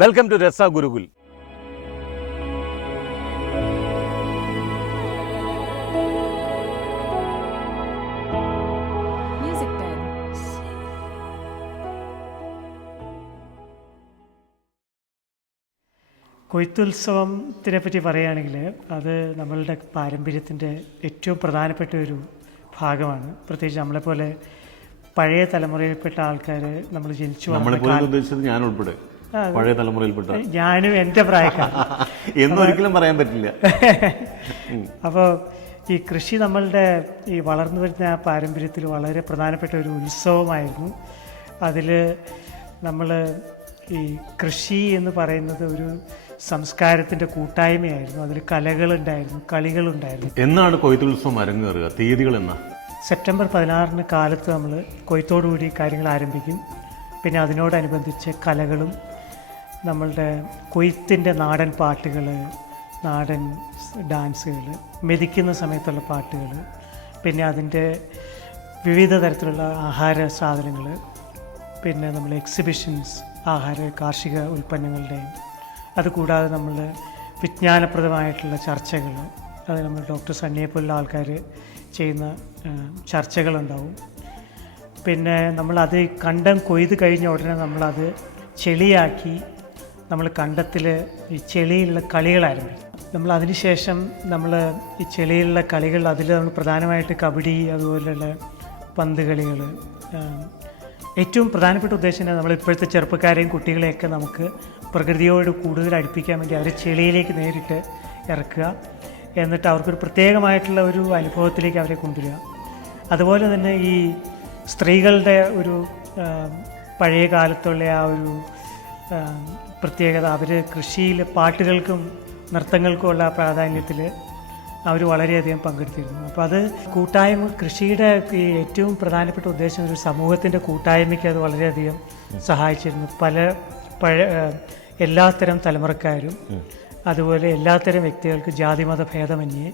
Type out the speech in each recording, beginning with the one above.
Welcome to രസ ഗുരുകുൽ. കൊയ്ത്തുത്സവത്തിനെ പറ്റി പറയുകയാണെങ്കിൽ അത് നമ്മളുടെ പാരമ്പര്യത്തിൻ്റെ ഏറ്റവും പ്രധാനപ്പെട്ട ഒരു ഭാഗമാണ്. പ്രത്യേകിച്ച് നമ്മളെപ്പോലെ പഴയ തലമുറയിൽപ്പെട്ട ആൾക്കാർ നമ്മൾ ജനിച്ചു ഞാൻ ഉൾപ്പെടെ പഴയ തലമുറയിൽപ്പെട്ട ഞാനും എൻ്റെ പ്രായക്കാർ എന്നൊരിക്കലും പറയാൻ പറ്റില്ല. അപ്പോൾ ഈ കൃഷി നമ്മളുടെ ഈ വളർന്നു വരുന്ന ആ പാരമ്പര്യത്തിൽ വളരെ പ്രധാനപ്പെട്ട ഒരു ഉത്സവമായിരുന്നു. അതിൽ നമ്മൾ ഈ കൃഷി എന്ന് പറയുന്നത് ഒരു സംസ്കാരത്തിൻ്റെ കൂട്ടായ്മയായിരുന്നു. അതിൽ കലകളുണ്ടായിരുന്നു, കളികളുണ്ടായിരുന്നു. എന്നാണ് കൊയ്ത്തുത്സവം അരങ്ങേറുക? തീയതികൾ എന്നാ? സെപ്റ്റംബർ 16 കാലത്ത് നമ്മൾ കൊയ്ത്തോടുകൂടി കാര്യങ്ങൾ ആരംഭിക്കും. പിന്നെ അതിനോടനുബന്ധിച്ച് കലകളും നമ്മളുടെ കൊയ്ത്തിൻ്റെ നാടൻ പാട്ടുകൾ, നാടൻ ഡാൻസുകൾ, മെതിക്കുന്ന സമയത്തുള്ള പാട്ടുകൾ, പിന്നെ അതിൻ്റെ വിവിധ തരത്തിലുള്ള ആഹാര സാധനങ്ങൾ, പിന്നെ നമ്മൾ എക്സിബിഷൻസ്, കാർഷിക ഉൽപ്പന്നങ്ങളുടെയും, അതുകൂടാതെ നമ്മൾ വിജ്ഞാനപ്രദമായിട്ടുള്ള ചർച്ചകൾ, അത് നമ്മൾ ഡോക്ടർ സണ്ണിയെപ്പോലുള്ള ആൾക്കാർ ചെയ്യുന്ന ചർച്ചകളുണ്ടാവും. പിന്നെ നമ്മളത് കണ്ടം കൊയ്ത് കഴിഞ്ഞ ഉടനെ നമ്മളത് ചെളിയാക്കി നമ്മൾ കണ്ടത്തിൽ ഈ ചെളിയിലുള്ള കളികൾ ആരംഭിക്കും. നമ്മൾ അതിനുശേഷം നമ്മൾ ഈ ചെളിയിലുള്ള കളികൾ, അതിൽ നമ്മൾ പ്രധാനമായിട്ട് കബഡി, അതുപോലെയുള്ള പന്ത് കളികൾ, ഏറ്റവും പ്രധാനപ്പെട്ട ഉദ്ദേശം നമ്മൾ ഇപ്പോഴത്തെ ചെറുപ്പക്കാരെയും കുട്ടികളെയൊക്കെ നമുക്ക് പ്രകൃതിയോട് കൂടുതൽ അടുപ്പിക്കാൻ വേണ്ടി അവരെ ചെളിയിലേക്ക് നേരിട്ട് ഇറക്കുക, എന്നിട്ട് അവർക്കൊരു പ്രത്യേകമായിട്ടുള്ള ഒരു അനുഭവത്തിലേക്ക് അവരെ കൊണ്ടുവരിക. അതുപോലെ തന്നെ ഈ സ്ത്രീകളുടെ ഒരു പഴയ കാലത്തുള്ള ആ ഒരു പ്രത്യേകത, അവർ കൃഷിയിൽ പാട്ടുകൾക്കും നൃത്തങ്ങൾക്കുമുള്ള പ്രാധാന്യത്തിൽ അവർ വളരെയധികം പങ്കെടുത്തിരുന്നു. അപ്പോൾ അത് കൂട്ടായ്മ, കൃഷിയുടെ ഏറ്റവും പ്രധാനപ്പെട്ട ഉദ്ദേശം ഒരു സമൂഹത്തിൻ്റെ കൂട്ടായ്മയ്ക്ക് അത് വളരെയധികം സഹായിച്ചിരുന്നു. എല്ലാത്തരം തലമുറക്കാരും അതുപോലെ എല്ലാത്തരം വ്യക്തികൾക്ക് ജാതിമത ഭേദമന്യേ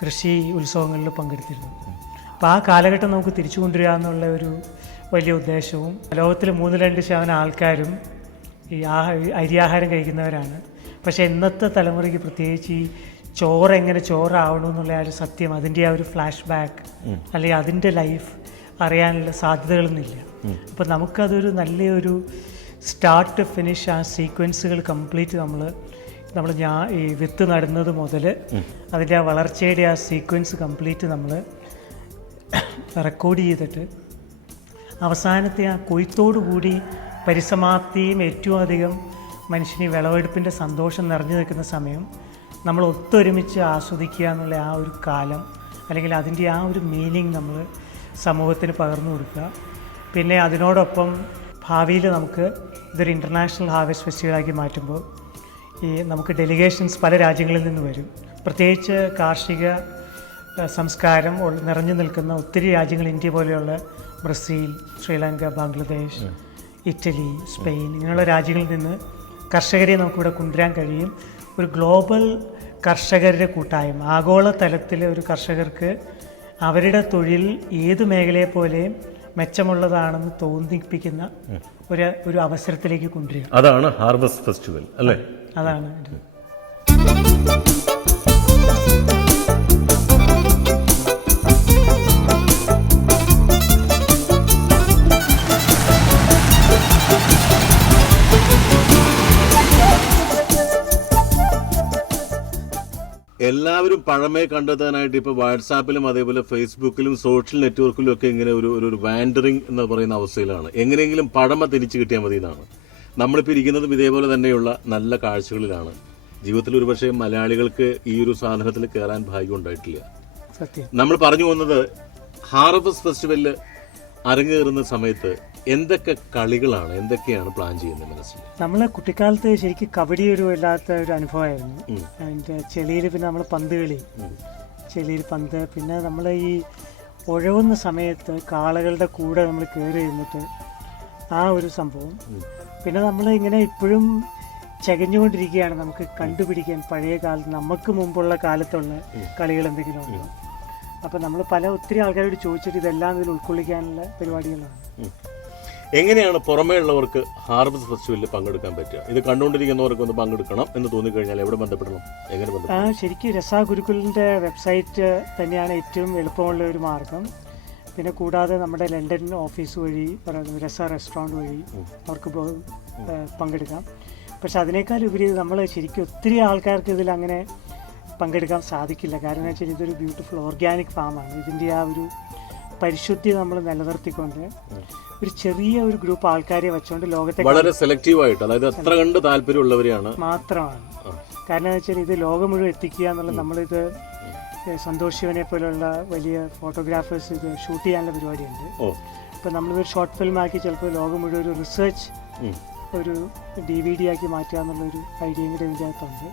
കൃഷി ഉത്സവങ്ങളിൽ പങ്കെടുത്തിരുന്നു. അപ്പോൾ ആ കാലഘട്ടം നമുക്ക് തിരിച്ചു കൊണ്ടുവരിക എന്നുള്ള ഒരു വലിയ ഉദ്ദേശവും, ലോകത്തിൽ 3-2% ആൾക്കാരും ഈ അരിയാഹാരം കഴിക്കുന്നവരാണ്. പക്ഷേ ഇന്നത്തെ തലമുറയ്ക്ക് പ്രത്യേകിച്ച് ഈ എങ്ങനെ ചോറാവണമെന്നുള്ള ആ ഒരു സത്യം, അതിൻ്റെ ആ ഒരു ഫ്ലാഷ് ബാക്ക് അല്ലെങ്കിൽ അതിൻ്റെ ലൈഫ് അറിയാനുള്ള സാധ്യതകളൊന്നുമില്ല. അപ്പോൾ നമുക്കതൊരു നല്ലൊരു സ്റ്റാർട്ട് ടു ഫിനിഷ് ആ സീക്വൻസുകൾ കംപ്ലീറ്റ് നമ്മൾ ഈ വിത്ത് നടുന്നത് മുതൽ അതിൻ്റെ ആ വളർച്ചയുടെ ആ സീക്വൻസ് കംപ്ലീറ്റ് നമ്മൾ റെക്കോർഡ് ചെയ്തിട്ട് അവസാനത്തെ ആ കൊയ്ത്തോടു കൂടി പരിസമാപ്തിയും ഏറ്റവും അധികം മനുഷ്യന് വിളവെടുപ്പിൻ്റെ സന്തോഷം നിറഞ്ഞു നിൽക്കുന്ന സമയം നമ്മൾ ഒത്തൊരുമിച്ച് ആസ്വദിക്കുക എന്നുള്ള ആ ഒരു കാലം, അല്ലെങ്കിൽ അതിൻ്റെ ആ ഒരു മീനിങ് നമ്മൾ സമൂഹത്തിന് പകർന്നു കൊടുക്കുക. പിന്നെ അതിനോടൊപ്പം ഭാവിയിൽ നമുക്ക് ഇതൊരു ഇൻ്റർനാഷണൽ ഹാർവെസ്റ്റ് ഫെസ്റ്റിവലാക്കി മാറ്റുമ്പോൾ ഈ നമുക്ക് ഡെലിഗേഷൻസ് പല രാജ്യങ്ങളിൽ നിന്ന് വരും. പ്രത്യേകിച്ച് കാർഷിക സംസ്കാരം നിറഞ്ഞു നിൽക്കുന്ന ഒത്തിരി രാജ്യങ്ങൾ, ഇന്ത്യ പോലെയുള്ള Brazil, Sri Lanka, Bangladesh, Italy, Spain, ഇങ്ങനെയുള്ള രാജ്യങ്ങളിൽ നിന്ന് കർഷകരെ നമുക്കിവിടെ കൊണ്ടുവരാൻ കഴിയും. ഒരു ഗ്ലോബൽ കർഷകരുടെ കൂട്ടായ്മ, ആഗോള തലത്തിൽ ഒരു കർഷകർക്ക് അവരുടെ തൊഴിൽ ഏത് മേഖലയെപ്പോലെയും മെച്ചമുള്ളതാണെന്ന് തോന്നിപ്പിക്കുന്ന ഒരു അവസരത്തിലേക്ക് കൊണ്ടുവരിക. അതാണ് ഹാർവെസ്റ്റ് ഫെസ്റ്റിവൽ അല്ലേ? അതാണ്. എല്ലാവരും പഴമയെ കണ്ടെത്താനായിട്ട് ഇപ്പോൾ വാട്സാപ്പിലും അതേപോലെ ഫേസ്ബുക്കിലും സോഷ്യൽ നെറ്റ്വർക്കിലും ഒക്കെ ഇങ്ങനെ ഒരു വാൻഡറിങ് എന്ന് പറയുന്ന അവസ്ഥയിലാണ്. എങ്ങനെയെങ്കിലും പഴമ തിരിച്ചു കിട്ടിയാൽ മതി എന്നാണ്. നമ്മളിപ്പോൾ ഇരിക്കുന്നതും ഇതേപോലെ തന്നെയുള്ള നല്ല കാഴ്ചകളിലാണ്. ജീവിതത്തിൽ ഒരുപക്ഷെ മലയാളികൾക്ക് ഈ ഒരു സാധനത്തിൽ കയറാൻ ഭാഗ്യം ഉണ്ടായിട്ടില്ല. നമ്മൾ പറഞ്ഞു പോകുന്നത് ഹാർവെസ്റ്റ് ഫെസ്റ്റിവലിൽ അരങ്ങേറുന്ന സമയത്ത് എന്തൊക്കെ കളികളാണ്, എന്തൊക്കെയാണ് പ്ലാൻ ചെയ്യുന്നത് മനസ്സിൽ? നമ്മൾ കുട്ടിക്കാലത്ത് ശരിക്കും കബഡി ഒരു വല്ലാത്ത ഒരു അനുഭവമായിരുന്നു. അതിൻ്റെ ചെളിയിൽ പിന്നെ നമ്മൾ പന്ത് കളി, ചെളിയിൽ പന്ത്, പിന്നെ നമ്മൾ ഈ ഉഴവുന്ന സമയത്ത് കാളകളുടെ കൂടെ നമ്മൾ കയറി ഇരുന്നിട്ട് ആ ഒരു സംഭവം. പിന്നെ നമ്മൾ ഇങ്ങനെ ഇപ്പോഴും ചകഞ്ഞുകൊണ്ടിരിക്കുകയാണ് നമുക്ക് കണ്ടുപിടിക്കാൻ പഴയ കാലത്ത്, നമുക്ക് മുമ്പുള്ള കാലത്തുള്ള കളികൾ എന്തെങ്കിലും ഉണ്ടോ. അപ്പോൾ നമ്മൾ ഒത്തിരി ആൾക്കാരോട് ചോദിച്ചിട്ട് ഇതെല്ലാം ഇതിൽ ഉൾക്കൊള്ളിക്കാനുള്ള പരിപാടികളാണ്. എങ്ങനെയാണ് പുറമേ ഉള്ളവർക്ക് ഹാർവസ്റ്റ് ഫെസ്റ്റിവലിൽ പങ്കെടുക്കാൻ പറ്റുക? ഇത് കണ്ടുകൊണ്ടിരിക്കുന്നവർക്ക് ഒന്ന് പങ്കെടുക്കണം എന്ന് തോന്നിക്കഴിഞ്ഞാൽ എവിടെ ബന്ധപ്പെടണം, എങ്ങനെ ബന്ധപ്പെടണം? ശരിക്കും രസാ ഗുരുകുലിൻ്റെ വെബ്സൈറ്റ് തന്നെയാണ് ഏറ്റവും എളുപ്പമുള്ള ഒരു മാർഗം. പിന്നെ കൂടാതെ നമ്മുടെ ലണ്ടൻ ഓഫീസ് വഴി രസ റെസ്റ്റോറൻറ്റ് വഴി അവർക്ക് പങ്കെടുക്കാം. പക്ഷെ അതിനേക്കാൾ ഉപരി നമ്മൾ ശരിക്കും ഒത്തിരി ആൾക്കാർക്ക് ഇതിൽ അങ്ങനെ പങ്കെടുക്കാൻ സാധിക്കില്ല. കാരണം എന്ന് വെച്ചാൽ ഇതൊരു ബ്യൂട്ടിഫുൾ ഓർഗാനിക് ഫാമാണ്. ഇതിൻ്റെ ആ ഒരു പരിശുദ്ധി നമ്മൾ നിലനിർത്തിക്കൊണ്ട് ഒരു ചെറിയ ഒരു ഗ്രൂപ്പ് ആൾക്കാരെ വെച്ചുകൊണ്ട് ലോകത്തെ വളരെ സെലക്റ്റീവായിട്ട്, അതായത് അത്ര കണ്ട് താല്പര്യമുള്ളവരെയാണ് മാത്രമാണ്. കാരണം എന്ന് വെച്ചാൽ ഇത് ലോകം മുഴുവൻ എത്തിക്കുക എന്നുള്ളത്, നമ്മളിത് സന്തോഷ് ശിവനെ പോലെയുള്ള വലിയ ഫോട്ടോഗ്രാഫേഴ്സ് ഇത് ഷൂട്ട് ചെയ്യാനുള്ള പരിപാടിയുണ്ട്. അപ്പോൾ നമ്മളിതൊരു ഷോർട്ട് ഫിലിം ആക്കി ചിലപ്പോൾ ലോകം മുഴുവൻ ഒരു റിസർച്ച് ഒരു DVD ആക്കി മാറ്റുക എന്നുള്ളൊരു ഐഡിയയും കൂടെ ഇതിൻ്റെ അകത്തുണ്ട്.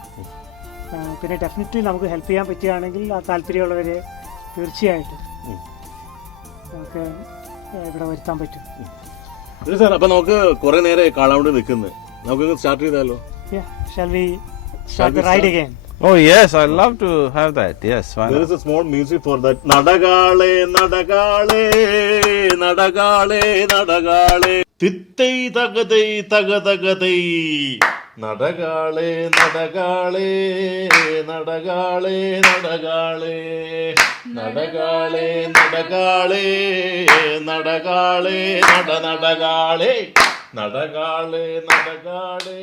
പിന്നെ ഡെഫിനറ്റ്ലി നമുക്ക് ഹെൽപ്പ് ചെയ്യാൻ പറ്റുകയാണെങ്കിൽ ആ താല്പര്യമുള്ളവരെ തീർച്ചയായിട്ടും നമുക്ക് ഇവിടെ വരുത്താൻ പറ്റും. സാർ, അപ്പോൾ നമുക്ക് കുറേ നേരം കാളാണ്ട് നിൽക്കുന്നത്, നമുക്ക് സ്റ്റാർട്ട് ചെയ്താലോ? Shall we start the ride again? Oh yes, I'd love to have that. Yes, why There not? is a small music for that. നടകാളെ നടകാളെ നടകാളെ നടകാളെ തിത്തൈ തകതൈ തകതകതൈ നടകാളെ നടകാളെ നടകാളെ നടകാളെ നടകാളെ നടകാളെ നടകാളെ നടകാളെ നടകാളെ നടകാളെ.